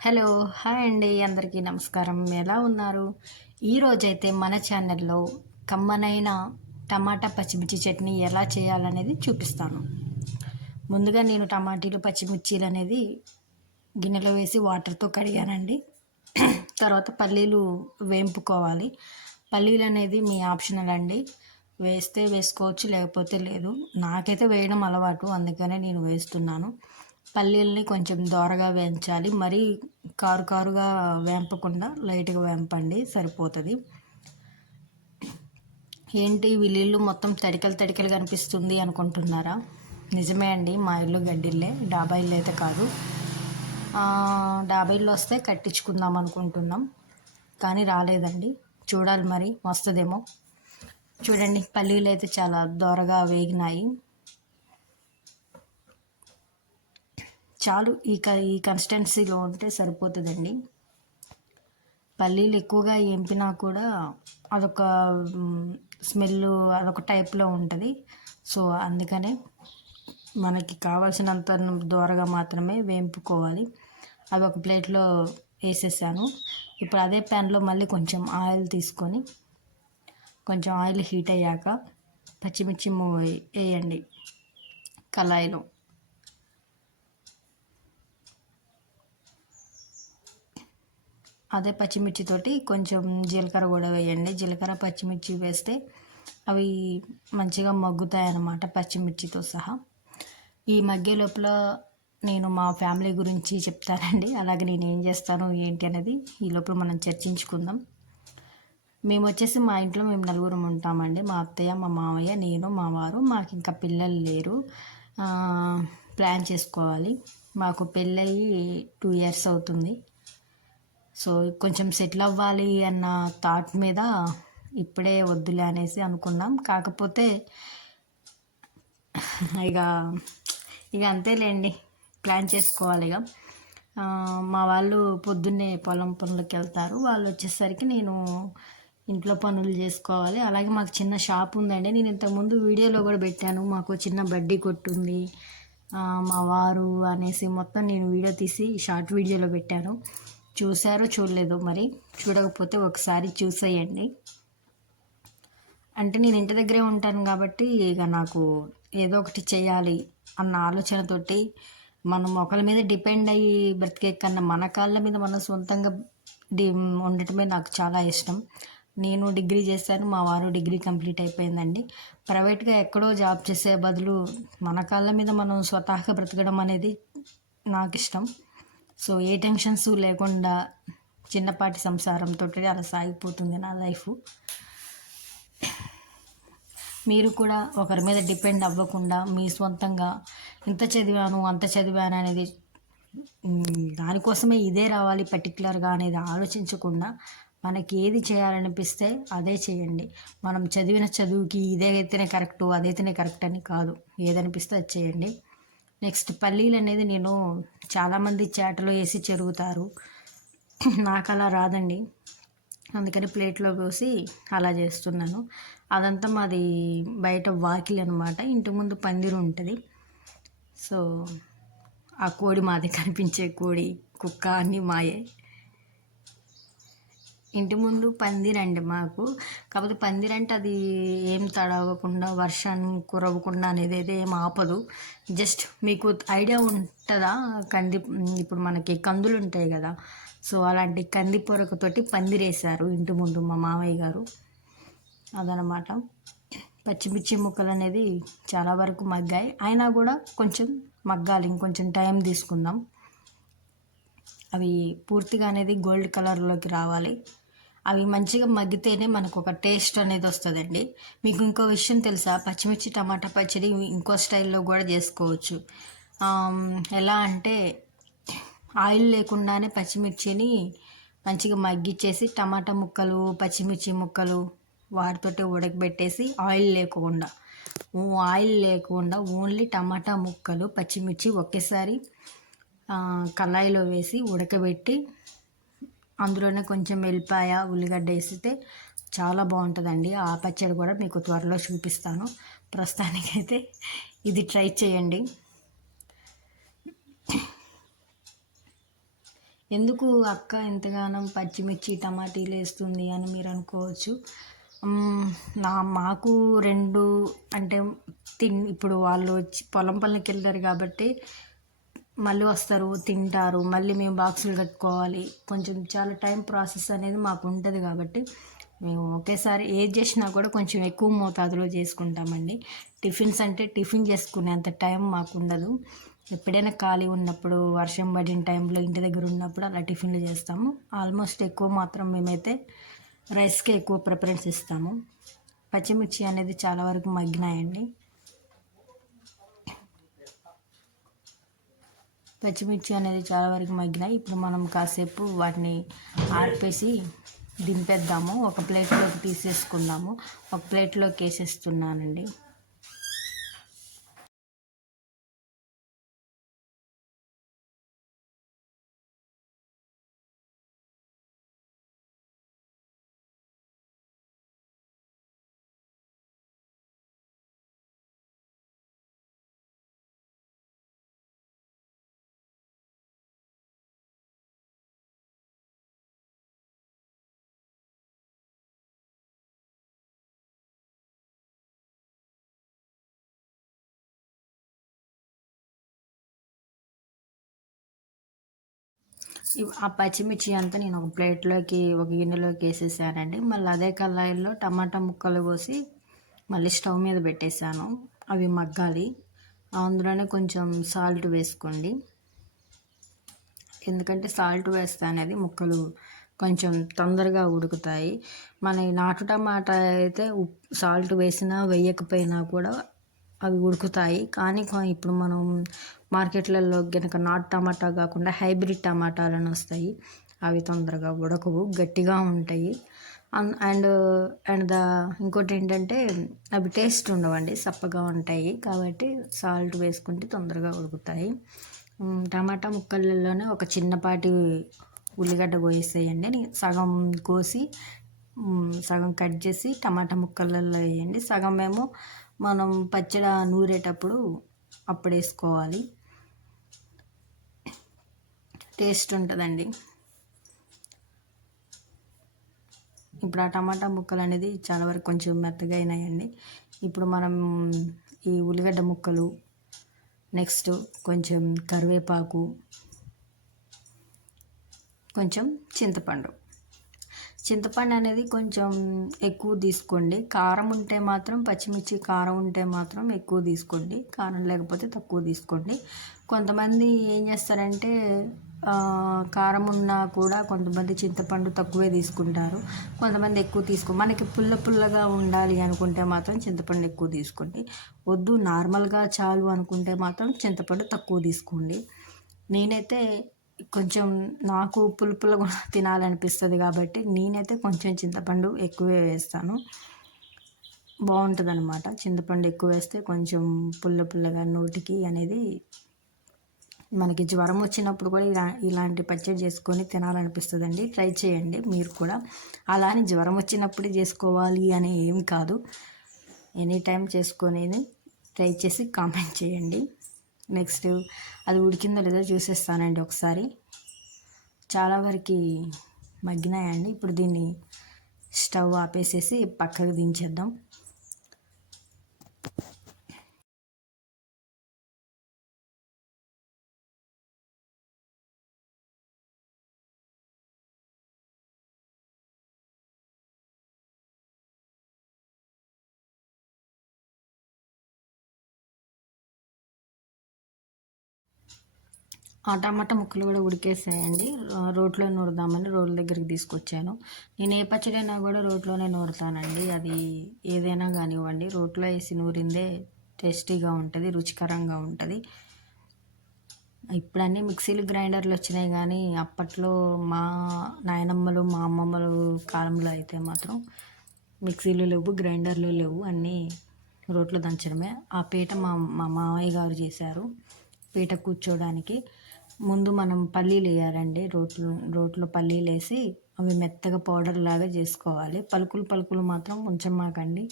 Hello hi అండి. అందరికీ నమస్కారం. ఎలా ఉన్నారు? ఈరోజైతే మన ఛానల్లో కమ్మనైన టమాటా పచ్చిమిర్చి చట్నీ ఎలా చేయాలనేది చూపిస్తాను. ముందుగా నేను టమాటీలు పచ్చిమిర్చీలు అనేది గిన్నెలో వేసి వాటర్తో కడిగానండి. తర్వాత పల్లీలు వేంపుకోవాలి. పల్లీలు అనేది మీ ఆప్షనల్ అండి. వేస్తే వేసుకోవచ్చు లేకపోతే లేదు. నాకైతే వేయడం అలవాటు అందుకనే నేను వేస్తున్నాను. పల్లీల్ని కొంచెం దోరగా వేయించాలి. మరీ కారు కారుగా వేంపకుండా లైట్గా వేంపండి. సరిపోతుంది. ఏంటి? వీళ్ళు మొత్తం తడికలు తడికలు కనిపిస్తుంది అనుకుంటున్నారా? నిజమే అండి. మా ఇల్లు గడ్డిల్లే. డాబా ఇల్లు అయితే కాదు. డాబా ఇల్లు వస్తే కట్టించుకుందాం అనుకుంటున్నాం. కానీ రాలేదండి. చూడాలి మరి. వస్తుందేమో. చూడండి. పల్లీలు అయితే చాలా దోరగా వేగినాయి. చాలు ఈ క ఈ కన్సిస్టెన్సీలో ఉంటే సరిపోతుందండి. పల్లీలు ఎక్కువగా ఎంపినా కూడా అదొక స్మెల్ అదొక టైప్లో ఉంటుంది. సో అందుకనే మనకి కావాల్సినంత దోరగా మాత్రమే వేంపుకోవాలి. అవి ఒక ప్లేట్లో వేసేసాను. ఇప్పుడు అదే ప్యాన్లో మళ్ళీ కొంచెం ఆయిల్ తీసుకొని కొంచెం ఆయిల్ హీట్ అయ్యాక పచ్చిమిర్చి వేయండి. కళాయిలో. అదే పచ్చిమిర్చితోటి కొంచెం జీలకర్ర కూడా వేయండి. జీలకర్ర పచ్చిమిర్చి వేస్తే అవి మంచిగా మగ్గుతాయి అన్నమాట పచ్చిమిర్చితో సహా. ఈ మగ్గే లోపల నేను మా ఫ్యామిలీ గురించి చెప్తానండి. అలాగే నేను ఏం చేస్తాను ఏంటి అనేది ఈ లోపల మనం చర్చించుకుందాం. మేము వచ్చేసి మా ఇంట్లో మేము నలుగురం ఉంటామండి. మా అత్తయ్య మా మామయ్య నేను మా వారు. మాకు ఇంకా పిల్లలు లేరు. ప్లాన్ చేసుకోవాలి. మాకు పెళ్ళయి టూ ఇయర్స్ అవుతుంది. సో కొంచెం సెటిల్ అవ్వాలి అన్న థాట్ మీద ఇప్పుడే వద్దులే అనేసి అనుకున్నాం. కాకపోతే ఇక ఇక అంతేలేండి. ప్లాన్ చేసుకోవాలి ఇక మా వాళ్ళు పొద్దున్నే పొలం పనులకు వెళ్తారు. వాళ్ళు వచ్చేసరికి నేను ఇంట్లో పనులు చేసుకోవాలి. అలాగే మాకు చిన్న షాప్ ఉందండి. నేను ఇంతకుముందు వీడియోలో కూడా పెట్టాను. మాకు చిన్న బడ్డీ కొట్టుంది మా వారు అనేసి మొత్తం నేను వీడియో తీసి షార్ట్ వీడియోలో పెట్టాను. చూసారో చూడలేదో మరి చూడకపోతే ఒకసారి చూసేయండి. అంటే నేను ఇంటి దగ్గరే ఉంటాను కాబట్టి ఇక నాకు ఏదో ఒకటి చేయాలి అన్న ఆలోచనతోటి మనం ఒకరి మీద డిపెండ్ అయ్యి బ్రతికే కన్నా మన కాళ్ళ మీద మనం సొంతంగా డి ఉండటమే నాకు చాలా ఇష్టం. నేను డిగ్రీ చేశాను మా వారు డిగ్రీ కంప్లీట్ అయిపోయిందండి. ప్రైవేట్గా ఎక్కడో జాబ్ చేసే బదులు మన కాళ్ళ మీద మనం స్వతహాగా బ్రతకడం అనేది నాకు ఇష్టం. సో ఏ టెన్షన్స్ లేకుండా చిన్నపాటి సంసారంతో అలా సాగిపోతుంది నా లైఫ్. మీరు కూడా ఒకరి మీద డిపెండ్ అవ్వకుండా మీ సొంతంగా ఇంత చదివాను అంత చదివాను అనేది దానికోసమే ఇదే రావాలి పర్టికులర్గా అనేది ఆలోచించకుండా మనకి ఏది చేయాలనిపిస్తే అదే చేయండి. మనం చదివిన చదువుకి ఇదే అయితేనే కరెక్టు అదైతేనే కరెక్ట్ అని కాదు. ఏదనిపిస్తే అది చేయండి. నెక్స్ట్ పల్లీలు అనేది నేను చాలామంది చేటలో వేసి చెరుగుతారు. నాకు అలా రాదండి. అందుకని ప్లేట్లో పోసి అలా చేస్తున్నాను. అదంతా మాది బయట వాకిలి అనమాట ఇంటి ముందు పందిరు ఉంటుంది. సో ఆ కోడి మాది కనిపించే కోడి కుక్క అన్నీ మాయే. ఇంటి ముందు పందిరండి మాకు. కాకపోతే పందిరంటే అది ఏం తడవకుండా వర్షం కురవకుండా అనేది అయితే ఏం ఆపదు. జస్ట్ మీకు ఐడియా ఉంటుందా? కంది ఇప్పుడు మనకి కందులు ఉంటాయి కదా. సో అలాంటి కంది పొరకతోటి పందిరేశారు ఇంటి ముందు మా మామయ్య గారు. అదనమాట పచ్చిమిర్చి ముక్కలు అనేది చాలా వరకు మగ్గాయి. అయినా కూడా కొంచెం మగ్గాలి ఇంకొంచెం టైం తీసుకుందాం. అవి పూర్తిగా అనేది గోల్డ్ కలర్లోకి రావాలి. అవి మంచిగా మగ్గితేనే మనకు ఒక టేస్ట్ అనేది వస్తుందండి. మీకు ఇంకో విషయం తెలుసా? పచ్చిమిర్చి టమాటా పచ్చడి ఇంకో స్టైల్లో కూడా చేసుకోవచ్చు. ఎలా అంటే ఆయిల్ లేకుండానే పచ్చిమిర్చిని మంచిగా మగ్గిచ్చేసి టమాటా ముక్కలు పచ్చిమిర్చి ముక్కలు వాటితోటి ఉడకబెట్టేసి ఆయిల్ లేకుండా ఆయిల్ లేకుండా ఓన్లీ టమాటా ముక్కలు పచ్చిమిర్చి ఒకేసారి కళాయిలో వేసి ఉడకబెట్టి అందులోనే కొంచెం వెల్లిపాయ ఉల్లిగడ్డ వేస్తే చాలా బాగుంటుందండి. ఆ పచ్చడి కూడా మీకు త్వరలో చూపిస్తాను. ప్రస్తుతానికైతే ఇది ట్రై చేయండి. ఎందుకు అక్క ఎంతగానో పచ్చిమిర్చి టమాటీలు వేస్తుంది అని మీరు అనుకోవచ్చు? నా మాకు రెండు అంటే తిన్ ఇప్పుడు వాళ్ళు వచ్చి పొలం పనులకి వెళ్తారు కాబట్టి మళ్ళీ వస్తారు తింటారు మళ్ళీ మేము బాక్సులు కట్టుకోవాలి. కొంచెం చాలా టైం ప్రాసెస్ అనేది మాకు ఉంటుంది కాబట్టి మేము ఒకేసారి ఏది చేసినా కూడా కొంచెం ఎక్కువ మోతాదులో చేసుకుంటామండి. టిఫిన్స్ అంటే టిఫిన్ చేసుకునేంత టైం మాకు ఉండదు. ఎప్పుడైనా ఖాళీ ఉన్నప్పుడు వర్షం పడిన టైంలో ఇంటి దగ్గర ఉన్నప్పుడు అలా టిఫిన్లు చేస్తాము. ఆల్మోస్ట్ ఎక్కువ మాత్రం మేమైతే రైస్కే ఎక్కువ ప్రిఫరెన్స్ ఇస్తాము. పచ్చిమిర్చి అనేది చాలా వరకు మగ్గినాయండి. పచ్చిమిర్చి అనేది చాలా వరకు మగ్గినాయి. ఇప్పుడు మనం కాసేపు వాటిని ఆర్పేసి దింపేద్దాము. ఒక ప్లేట్లోకి తీసేసుకుందాము. ఒక ప్లేట్లోకి వేసేస్తున్నానండి. ఆ పచ్చిమిర్చి అంతా నేను ఒక ప్లేట్లోకి ఒక గిన్నెలోకి వేసేసానండి. మళ్ళీ అదే కళాయిలో టమాటా ముక్కలు కోసి మళ్ళీ స్టవ్ మీద పెట్టేశాను. అవి మగ్గాలి. అందులోనే కొంచెం సాల్ట్ వేసుకోండి. ఎందుకంటే సాల్ట్ వేస్తే అనేది ముక్కలు కొంచెం తొందరగా ఉడుకుతాయి. మన నాటు టమాటా అయితే ఉప్పు సాల్ట్ వేసినా వేయకపోయినా కూడా అవి ఉడుకుతాయి. కానీ ఇప్పుడు మనం మార్కెట్లలో కనుక నాటు టమాటా కాకుండా హైబ్రిడ్ టమాటాలను వస్తాయి. అవి తొందరగా ఉడకవు గట్టిగా ఉంటాయి. అండ్ అండ్ ద ఇంకోటి ఏంటంటే అవి టేస్ట్ ఉండవండి సప్పగా ఉంటాయి. కాబట్టి సాల్ట్ వేసుకుంటే తొందరగా ఉడుకుతాయి. టమాటా ముక్కలలోనే ఒక చిన్నపాటి ఉల్లిగడ్డ కోసేయండి సగం కోసి సగం కట్ చేసి టమాటా ముక్కలలో వేయండి. సగం ఏమో మనం పచ్చడి నూరేటప్పుడు అప్పుడు వేసుకోవాలి. టేస్ట్ ఉంటుందండి. ఇప్పుడు ఆ టమాటా ముక్కలు అనేది చాలా వరకు కొంచెం మెత్తగా అయినాయండి. ఇప్పుడు మనం ఈ ఉల్లిగడ్డ ముక్కలు నెక్స్ట్ కొంచెం కరివేపాకు కొంచెం చింతపండు. చింతపండు అనేది కొంచెం ఎక్కువ తీసుకోండి. కారం ఉంటే మాత్రం పచ్చిమిర్చి కారం ఉంటే మాత్రం ఎక్కువ తీసుకోండి. కారం లేకపోతే తక్కువ తీసుకోండి. కొంతమంది ఏం చేస్తారంటే కారం ఉన్నా కూడా కొంతమంది చింతపండు తక్కువే తీసుకుంటారు. కొంతమంది ఎక్కువ తీసుకో మనకి పుల్ల పుల్లగా ఉండాలి అనుకుంటే మాత్రం చింతపండు ఎక్కువ తీసుకోండి. వద్దు నార్మల్గా చాలు అనుకుంటే మాత్రం చింతపండు తక్కువ తీసుకోండి. నేనైతే కొంచెం నాకు పులుపులు కూడా తినాలనిపిస్తుంది కాబట్టి నేనైతే కొంచెం చింతపండు ఎక్కువే వేస్తాను. బాగుంటుంది అనమాట చింతపండు ఎక్కువ వేస్తే కొంచెం పుల్ల పుల్లగా నోటికి అనేది మనకి జ్వరం వచ్చినప్పుడు కూడా ఇలా ఇలాంటి పచ్చడి చేసుకొని తినాలనిపిస్తుంది అండి ట్రై చేయండి మీరు కూడా. అలా అని జ్వరం వచ్చినప్పుడే చేసుకోవాలి అని ఏం కాదు. ఎనీ టైం చేసుకునేది ట్రై చేసి కామెంట్ చేయండి. నెక్స్ట్ అది ఉడికిందో లేదో చూసేస్తానండి ఒకసారి. చాలా వరకు మగ్గినాయండి. ఇప్పుడు దీన్ని స్టవ్ ఆపేసేసి పక్కకు దించేద్దాం. ఆ టమాటా ముక్కలు కూడా ఉడికేసాయండి. రోట్లో నూరుదామని రోడ్ల దగ్గరికి తీసుకొచ్చాను. నేను ఏ పచ్చడైనా కూడా రోట్లోనే నూరుతానండి. అది ఏదైనా కానివ్వండి. రోట్లో వేసి నూరిందే టేస్టీగా ఉంటుంది రుచికరంగా ఉంటుంది. ఇప్పుడన్నీ మిక్సీలు గ్రైండర్లు వచ్చినాయి కానీ అప్పట్లో మా నాయనమ్మలు మా అమ్మమ్మలు కాలంలో అయితే మాత్రం మిక్సీలు లేవు గ్రైండర్లు లేవు. అన్నీ రోట్లో దంచడమే. ఆ పీట మా మా మామయ్య గారు చేశారు. పీట కూర్చోడానికి ముందు మనం పల్లీలు వేయాలండి. రోట్లు రోట్లో పల్లీలు వేసి అవి మెత్తగా పౌడర్ లాగా చేసుకోవాలి. పలుకులు పలుకులు మాత్రం ఉంచమాకండి.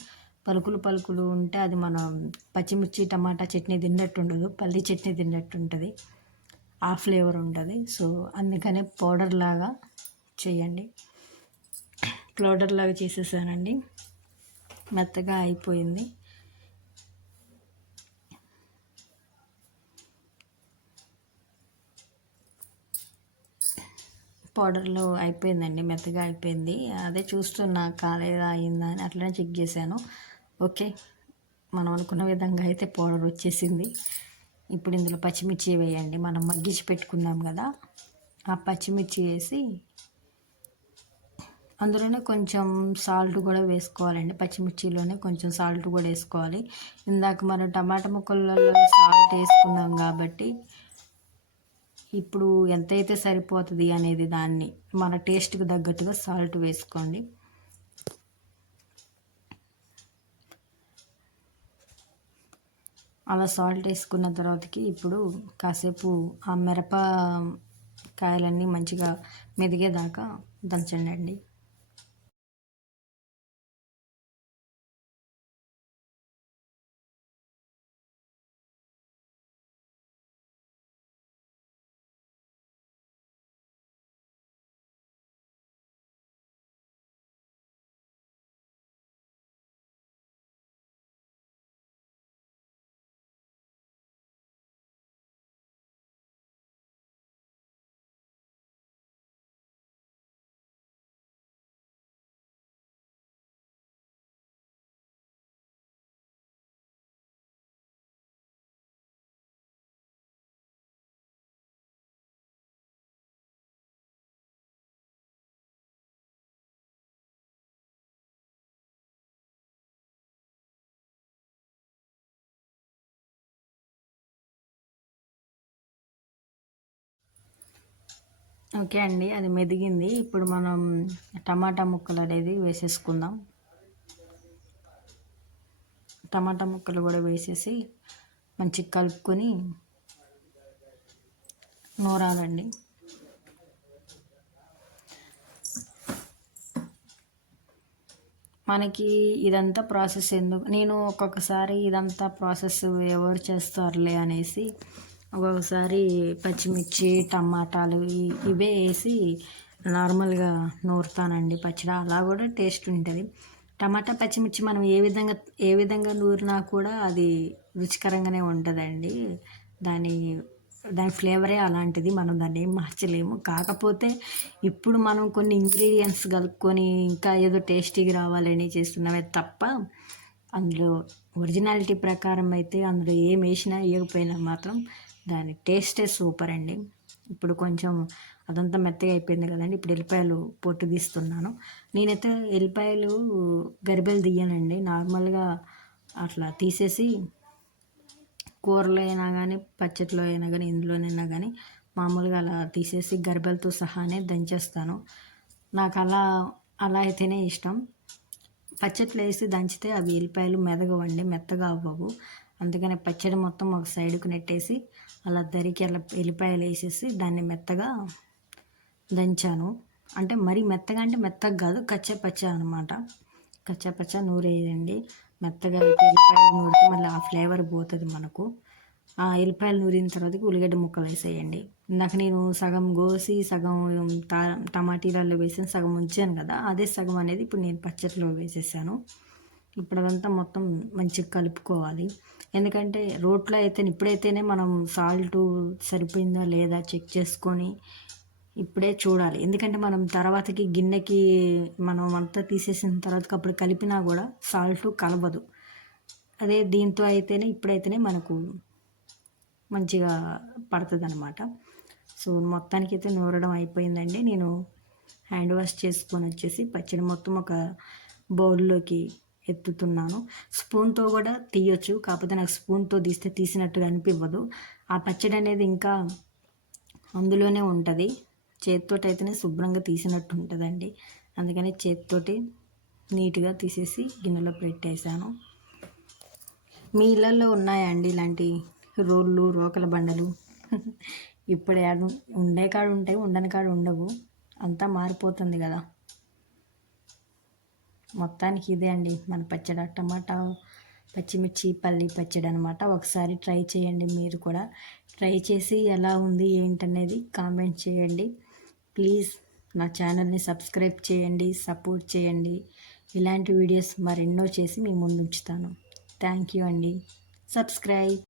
పలుకులు పలుకులు ఉంటే అది మనం పచ్చిమిర్చి టమాటా చట్నీ తిన్నట్టు ఉండదు. పల్లి చట్నీ తిన్నట్టు ఉంటుంది. ఆ ఫ్లేవర్ ఉంటుంది. సో అందుకనే పౌడర్ లాగా చేయండి. పౌడర్ లాగా చేసేసానండి. మెత్తగా అయిపోయింది. పౌడర్లో అయిపోయిందండి మెత్తగా అయిపోయింది. అదే చూస్తున్నా కాలేదా అయిందా అని అట్లనే చెక్ చేశాను. ఓకే మనం అనుకున్న విధంగా అయితే పౌడర్ వచ్చేసింది. ఇప్పుడు ఇందులో పచ్చిమిర్చి వేయండి. మనం మగ్గించి పెట్టుకున్నాం కదా ఆ పచ్చిమిర్చి వేసి అందులోనే కొంచెం సాల్ట్ కూడా వేసుకోవాలండి. పచ్చిమిర్చిలోనే కొంచెం సాల్ట్ కూడా వేసుకోవాలి. ఇందాక మనం టమాటా ముక్కలలో సాల్ట్ వేసుకున్నాం కాబట్టి ఇప్పుడు ఎంతైతే సరిపోతుంది అనేది దాన్ని మన టేస్ట్కి తగ్గట్టుగా సాల్ట్ వేసుకోండి. అలా సాల్ట్ వేసుకున్న తర్వాతకి ఇప్పుడు కాసేపు ఆ మిరప కాయలన్నీ మంచిగా మెదిగేదాకా దంచండి ఓకే అండి అది మెదిగింది. ఇప్పుడు మనం టమాటా ముక్కలు అనేది వేసేసుకుందాం. టమాటా ముక్కలు కూడా వేసేసి మంచిగా కలుపుకొని నూరాలండి. మనకి ఇదంతా ప్రాసెస్ ఎందుకు నేను ఒక్కొక్కసారి ఇదంతా ప్రాసెస్ ఎవరు చేస్తారులే అనేసి ఒక్కొక్కసారి పచ్చిమిర్చి టమాటాలు ఇవే వేసి నార్మల్గా నూరుతానండి పచ్చడి. అలా కూడా టేస్ట్ ఉంటుంది. టమాటా పచ్చిమిర్చి మనం ఏ విధంగా ఏ విధంగా నూరినా కూడా అది రుచికరంగానే ఉంటుందండి. దాని దాని ఫ్లేవరే అలాంటిది. మనం దాన్ని ఏం మార్చలేము. కాకపోతే ఇప్పుడు మనం కొన్ని ఇంగ్రీడియంట్స్ కలుపుకొని ఇంకా ఏదో టేస్టీగా రావాలని చేస్తున్నామే తప్ప అందులో ఒరిజినాలిటీ ప్రకారం అయితే అందులో ఏం వేసినా వేయకపోయినా మాత్రం దాని టేస్టే సూపర్ అండి. ఇప్పుడు కొంచెం అదంతా మెత్తగా అయిపోయింది కదండి. ఇప్పుడు ఎల్లిపాయలు పొట్టు తీస్తున్నాను. నేనైతే ఎల్లిపాయలు గరిబెలు తీయనండి. నార్మల్గా అట్లా తీసేసి కూరలో అయినా కానీ పచ్చట్లో అయినా కానీ ఇందులోనైనా కానీ మామూలుగా అలా తీసేసి గరిబెలతో సహానే దంచేస్తాను. నాకు అలా అలా అయితేనే ఇష్టం. పచ్చట్లు వేసి దంచితే అవి ఎల్లిపాయలు మెదగవండి. మెత్తగా అవ్వవు. అందుకని పచ్చడి మొత్తం ఒక సైడ్కు నెట్టేసి అలా దరికి అలా ఎల్లిపాయలు వేసేసి దాన్ని మెత్తగా దంచాను. అంటే మరీ మెత్తగా అంటే మెత్తగా కాదు కచ్చపచ్చ అనమాట కచ్చపచ్చ నూరేయండి మెత్తగా ఎల్లిపాయలు నూరితే మళ్ళీ ఆ ఫ్లేవర్ పోతుంది మనకు. ఆ ఎల్లిపాయలు నూరిన తర్వాత ఉల్లిగడ్డ ముక్కలు వేసేయండి. ఇందాక నేను సగం కోసి సగం టమాటీలలో వేసి సగం ఉంచాను కదా అదే సగం అనేది ఇప్పుడు నేను పచ్చట్లో వేసేసాను. ఇప్పుడు అదంతా మొత్తం మంచిగా కలుపుకోవాలి. ఎందుకంటే రోడ్లో అయితే ఇప్పుడైతేనే మనం సాల్ట్ సరిపోయిందా లేదా చెక్ చేసుకొని ఇప్పుడే చూడాలి. ఎందుకంటే మనం తర్వాతకి గిన్నెకి మనం అంతా తీసేసిన తర్వాత అప్పుడు కలిపినా కూడా సాల్ట్ కలవదు. అదే దీంతో అయితేనే ఇప్పుడైతేనే మనకు మంచిగా పడుతుంది అనమాట సో మొత్తానికి అయితే నూరడం అయిపోయిందండి. నేను హ్యాండ్ వాష్ చేసుకొని వచ్చేసి పచ్చడి మొత్తం ఒక బౌల్లోకి ఎత్తుతున్నాను. స్పూన్తో కూడా తీయొచ్చు. కాకపోతే నాకు స్పూన్తో తీస్తే తీసినట్టుగా అనిపివ్వదు. ఆ పచ్చడి అనేది ఇంకా అందులోనే ఉంటుంది. చేతితోటి అయితేనే శుభ్రంగా తీసినట్టు ఉంటుందండి అందుకని చేతితోటి నీట్గా తీసేసి గిన్నెలో పెట్టేశాను. మీ ఇళ్ళల్లో ఉన్నాయండి ఇలాంటి రోళ్ళు రోకల బండలు? ఇప్పుడు ఉండే కాడు ఉంటాయి ఉండని కాడు ఉండవు. అంతా మారిపోతుంది కదా. మొత్తానికి ఇదే అండి. మన పచ్చడి టమాటా పచ్చిమిర్చి పల్లి పచ్చడి అనమాట ఒకసారి ట్రై చేయండి మీరు కూడా. ట్రై చేసి ఎలా ఉంది ఏంటనేది కామెంట్ చేయండి. ప్లీజ్ నా ఛానల్ని సబ్స్క్రైబ్ చేయండి సపోర్ట్ చేయండి. ఇలాంటి వీడియోస్ మరెన్నో చేసి మీ ముందు ఉంచుతాను థ్యాంక్ యూ అండి. సబ్స్క్రైబ్.